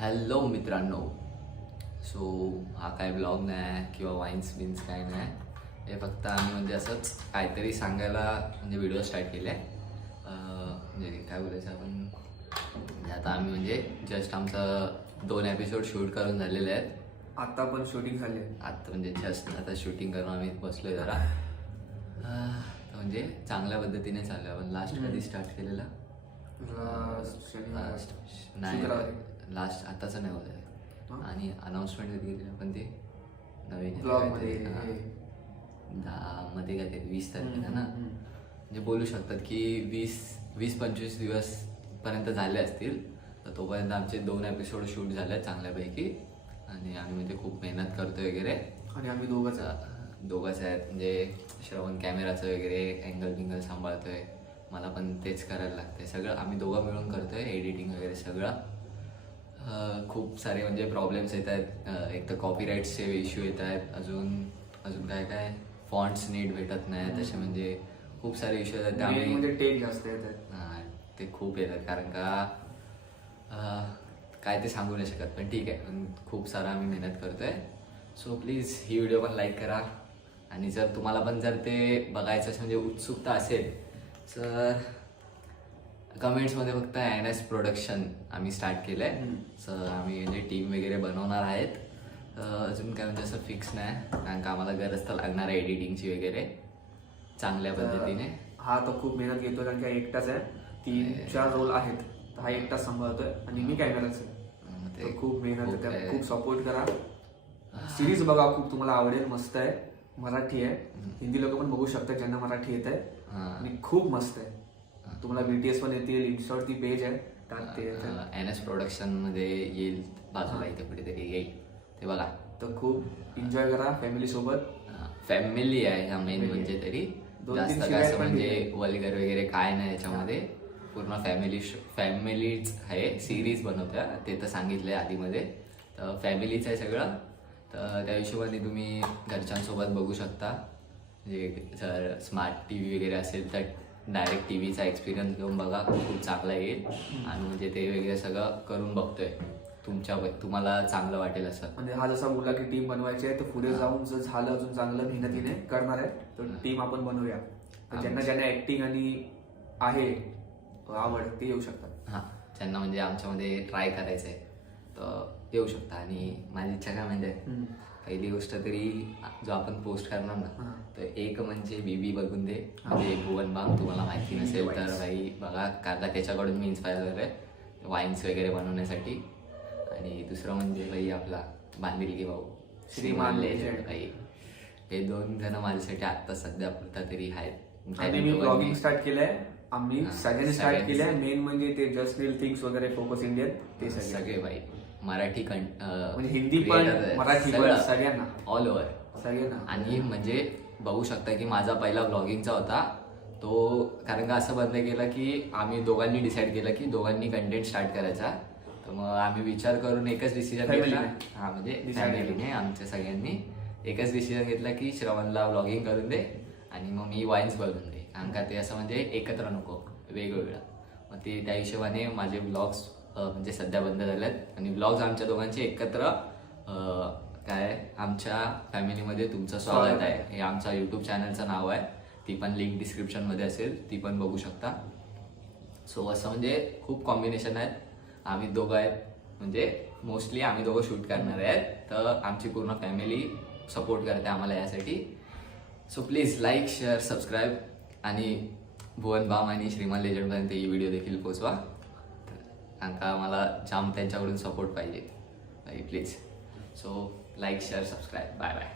Hello मित्रांनो. So हा काय ब्लॉग नाही आहे किंवा वाईन्स बिन्स काय नाही. हे फक्त आम्ही म्हणजे असंच काहीतरी सांगायला म्हणजे व्हिडिओ स्टार्ट केले आहे. म्हणजे काय बोलायचं आपण म्हणजे आता आम्ही म्हणजे जस्ट आमचं 2 एपिसोड शूट करून झालेले आहेत. आता पण शूटिंग झाली आहे. आत्ता म्हणजे जस्ट आता शूटिंग करून आम्ही बसलोय जरा. म्हणजे चांगल्या पद्धतीने चालू आहे. आपण लास्ट कधी स्टार्ट केलेला? नाही, लास्ट आताच नाही होत. आणि अनाउन्समेंट कधी केली आपण ते नवीन ब्लॉगमध्ये 10 मध्ये काय ते 20 तारखेला ना. म्हणजे बोलू शकतात की 20-25 दिवस पर्यंत झाले असतील. तर तोपर्यंत आमचे 2 एपिसोड शूट झाले चांगल्यापैकी. आणि आम्ही म्हणजे खूप मेहनत करतोय वगैरे. आणि आम्ही दोघंच आहेत. म्हणजे श्रवण कॅमेराचं वगैरे अँगल बिंगल सांभाळतोय. मला पण तेच करायला लागतंय. सगळं आम्ही दोघं मिळून करतोय. एडिटिंग वगैरे सगळं. खूप सारे म्हणजे प्रॉब्लेम्स येत आहेत. एक तर कॉपीराईट्सचे इश्यू येत आहेत. अजून काय फॉन्ट्स नीट भेटत नाही. तसे म्हणजे खूप सारे इश्यू येतात. त्यामुळे म्हणजे टेक जास्त येतात. ते खूप येतात कारण का काय ते सांगू नाही शकत. पण ठीक आहे. पण खूप सारा आम्ही मेहनत करतोय. सो प्लीज ही व्हिडिओ पण लाईक करा. आणि जर तुम्हाला पण जर ते बघायचं म्हणजे उत्सुकता असेल तर कमेंट्समध्ये फक्त NS प्रोडक्शन आम्ही स्टार्ट केलं आहे. सर आम्ही म्हणजे टीम वगैरे बनवणार आहेत. अजून काय म्हणजे असं फिक्स नाही कारण का आम्हाला गरज तर लागणार आहे एडिटिंगची वगैरे चांगल्या पद्धतीने. हा तर खूप मेहनत घेतो कारण की एकटाच आहे. 3-4 रोल आहेत. तर हा एकटाच सांभाळतोय आणि मी कॅमेराच आहे. खूप मेहनत आहे. खूप सपोर्ट करा. सिरीज बघा, खूप तुम्हाला आवडेल. मस्त आहे. मराठी आहे. हिंदी लोक पण बघू शकतात ज्यांना मराठी येत आहे. आणि खूप मस्त आहे. तुम्हाला BTS पण येतील. इन्स्टावरती पेज आहे त्यात ते NS प्रोडक्शन मध्ये येईल. बाजूला इथे कुठेतरी येईल ते बघा. तर खूप एन्जॉय करा फॅमिली सोबत. फॅमिली आहे ह्या मेन म्हणजे तरी जास्त काय असं म्हणजे वल्गर वगैरे काय नाही याच्यामध्ये. पूर्ण फॅमिलीच आहे. सिरीज बनवत्या ते तर सांगितलंय आधीमध्ये. तर फॅमिलीच आहे सगळं. तर त्या हिशोबाने तुम्ही घरच्यांसोबत बघू शकता. म्हणजे जर स्मार्ट TV वगैरे असेल तर डायरेक्ट TVचा एक्सपिरियन्स घेऊन बघा. खूप चांगला येईल. आणि म्हणजे ते वगैरे सगळं करून बघतोय. तुम्हाला चांगलं वाटेल असं. म्हणजे हा जसा बोलला की टीम बनवायची आहे तर पुढे जाऊन जर झालं अजून चांगलं मेहनतीने करणार आहे तर टीम आपण बनवूया. ज्यांना ऍक्टिंग आणि आहे आवड ते येऊ शकतात. हां, ज्यांना म्हणजे आमच्यामध्ये ट्राय करायचं आहे तर येऊ शकता. आणि माझी इच्छा काय म्हणजे पहिली गोष्ट तरी जो आपण पोस्ट करणार ना तर एक म्हणजे BB बघून दे. म्हणजे भुवन बाम तुम्हाला माहिती नसेल तर भाई बघा. कारण त्याच्याकडून मी इन्स्पायर झालोय वाईन्स वगैरे बनवण्यासाठी. आणि दुसरं म्हणजे भाई आपला बांधिलकी भाऊ श्रीमान लेजंड भाई. हे 2 जण माझ्यासाठी आत्ता सध्या पुरता तरी आहेत. आणि मी ब्लॉगिंग स्टार्ट केलंय. आम्ही सगळ्यांनी स्टार्ट केलंय. मेन म्हणजे ते जस्ट रील थिंग्स वगैरे फोकस इंडियन ते सगळे भाई. मराठी म्हणजे हिंदी पण मराठी पण सगळ्यांना ऑल ओव्हर सगळ्यांना. आणि म्हणजे बघू शकता की माझा पहिला ब्लॉगिंगचा होता तो. कारण का असं बंद केलं की आम्ही दोघांनी डिसाईड केलं की दोघांनी कंटेंट स्टार्ट करायचा. तर मग आम्ही विचार करून एकच डिसिजन घेतला. हा म्हणजे फॅमिलीने आमच्या सगळ्यांनी एकच डिसिजन घेतला की श्रवणला ब्लॉगिंग करून दे आणि मग मी वाईन्स बनवून दे. कारण का ते असं म्हणजे एकत्र नको वेगवेगळं. मग ते त्या हिशोबाने माझे ब्लॉग्स म्हणजे सध्या बंद झाल्यात. आणि ब्लॉग्स आमच्या दोघांचे एकत्र काय आमच्या फॅमिलीमध्ये तुमचं स्वागत आहे हे आमचा YouTube चॅनलचं नाव आहे. ती पण लिंक डिस्क्रिप्शनमध्ये असेल. ती पण बघू शकता. सो असं म्हणजे खूप कॉम्बिनेशन आहेत. आम्ही दोघं आहेत म्हणजे मोस्टली आम्ही दोघं शूट करणार आहेत. तर आमची पूर्ण फॅमिली सपोर्ट करते आम्हाला यासाठी. So please like share subscribe आणि भुवन बाम आणि श्रीमान लेजंडपर्यंत ही व्हिडिओ देखील पोचवा. कारण का मला जाम त्यांच्याकडून सपोर्ट पाहिजे भाई please. So like share subscribe. Bye bye.